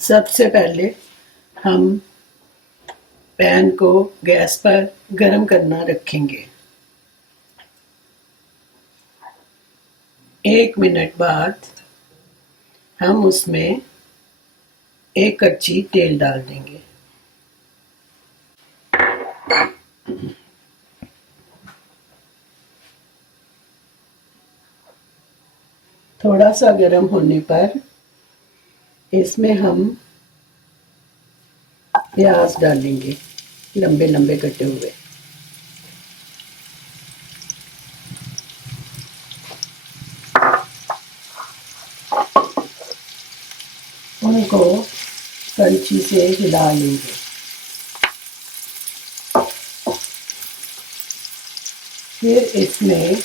सबसे पहले हम पैन को गैस पर गरम करना रखेंगे। 1 मिनट बाद हम उसमें 1 कड़छी तेल डाल देंगे। थोड़ा सा गरम होने पर इसमें हम प्याज डालेंगे, लंबे लंबे कटे हुए। उनको कड़छी से हिला लेंगे। फिर इसमें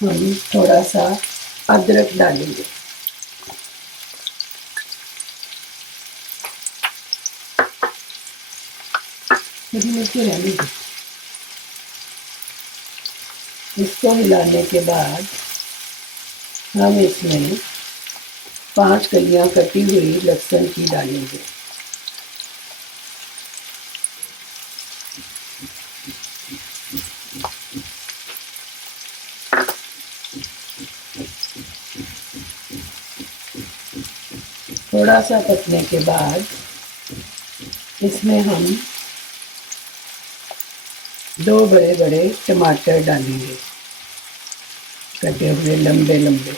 हम थोड़ा सा अदरक डालेंगे। हरी मिर्ची रहने दें। इसको हिलाने के बाद हम इसमें 5 कलियां कटी हुई लहसुन की डालेंगे। थोड़ा सा पकने के बाद इसमें हम 2 बड़े बड़े टमाटर डालेंगे, कटे हुए लंबे लंबे।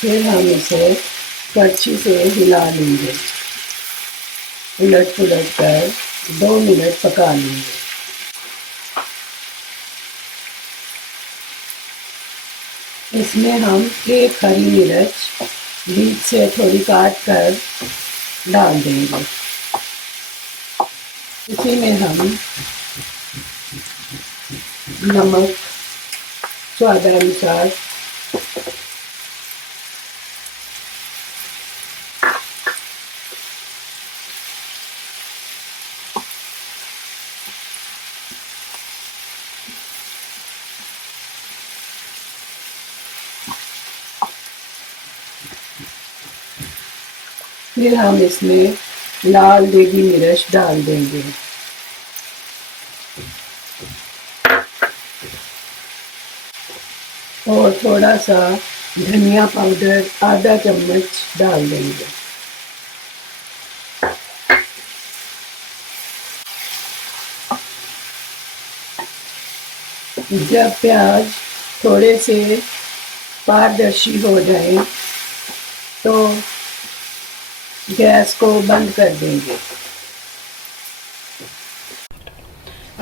फिर हम इसे कड़छी से हिला लेंगे, उलट पुलट कर 2 मिनट पका लेंगे। इसमें हम 1 हरी मिर्च बीच से थोड़ी काट कर डाल देंगे। इसी में हम नमक स्वादानुसार, फिर हम इसमें लाल देगी मिर्च डाल देंगे। और थोड़ा सा धनिया पाउडर आधा चम्मच डाल देंगे। जब प्याज थोड़े से पारदर्शी हो जाए तो गैस को बंद कर देंगे।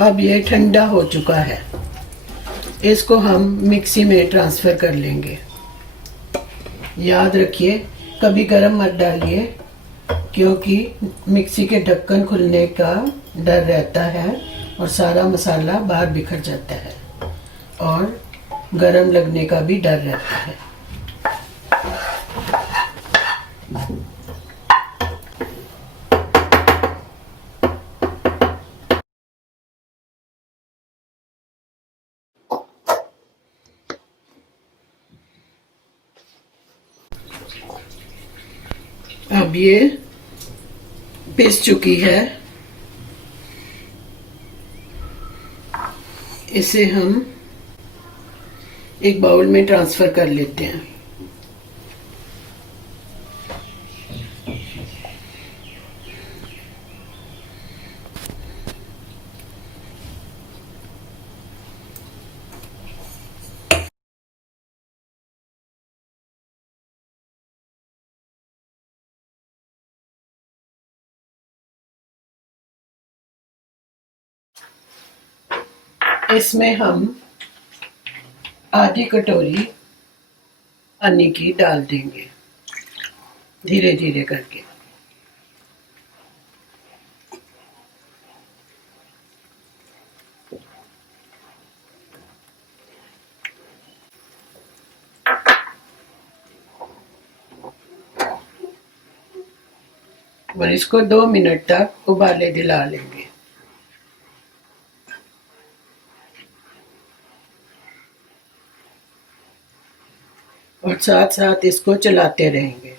अब ये ठंडा हो चुका है, इसको हम मिक्सी में ट्रांसफ़र कर लेंगे। याद रखिए कभी गरम मत डालिए, क्योंकि मिक्सी के ढक्कन खुलने का डर रहता है और सारा मसाला बाहर बिखर जाता है और गरम लगने का भी डर रहता है। अब ये पिस चुकी है, इसे हम एक बाउल में ट्रांसफर कर लेते हैं। इसमें हम आधी कटोरी हनी की डाल देंगे, धीरे धीरे करके। और इसको 2 मिनट तक उबाले दिला लेंगे। और साथ साथ इसको चलाते रहेंगे।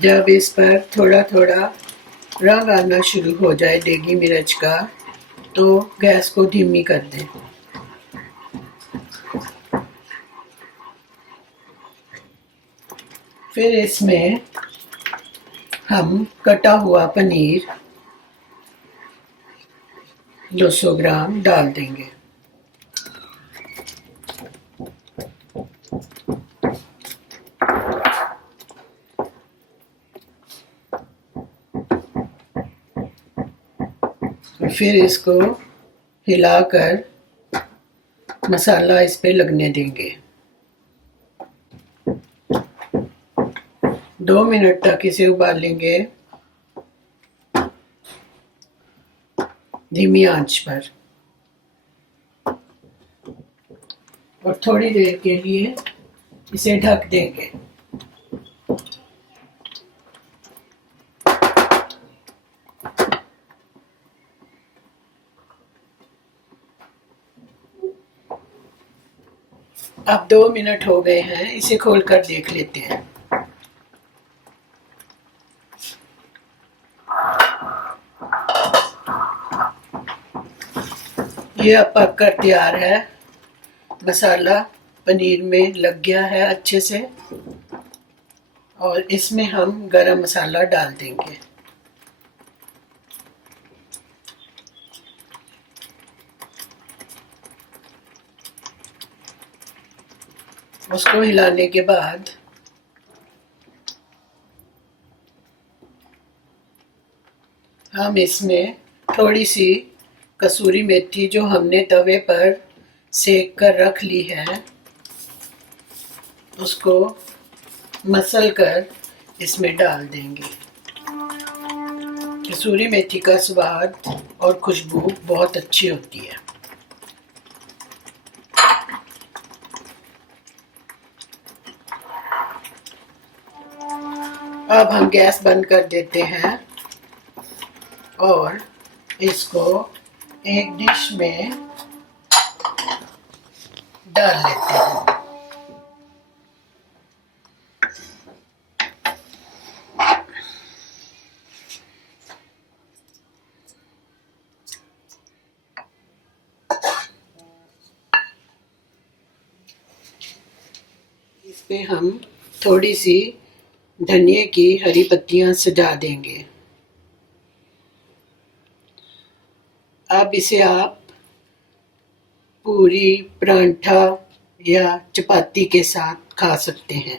जब इस पर थोड़ा थोड़ा रंग आना शुरू हो जाए देगी मिर्च का, तो गैस को धीमी कर दें। फिर इसमें हम कटा हुआ पनीर 200 ग्राम डाल देंगे। फिर इसको हिलाकर मसाला इस पे लगने देंगे। 2 मिनट तक इसे उबालेंगे धीमी आंच पर। और थोड़ी देर के लिए इसे ढक देंगे। अब 2 मिनट हो गए हैं, इसे खोलकर देख लेते हैं। ये अब पक कर तैयार है। मसाला पनीर में लग गया है अच्छे से। और इसमें हम गरम मसाला डाल देंगे। उसको हिलाने के बाद हम इसमें थोड़ी सी कसूरी मेथी जो हमने तवे पर सेक कर रख ली है, उसको मसल कर इसमें डाल देंगे। कसूरी मेथी का स्वाद और खुशबू बहुत अच्छी होती है। अब हम गैस बंद कर देते हैं और इसको एक डिश में डाल लेते हैं। इस पे हम थोड़ी सी धनिया की हरी पत्तियां सजा देंगे। अब इसे आप पूरी, परांठा या चपाती के साथ खा सकते हैं।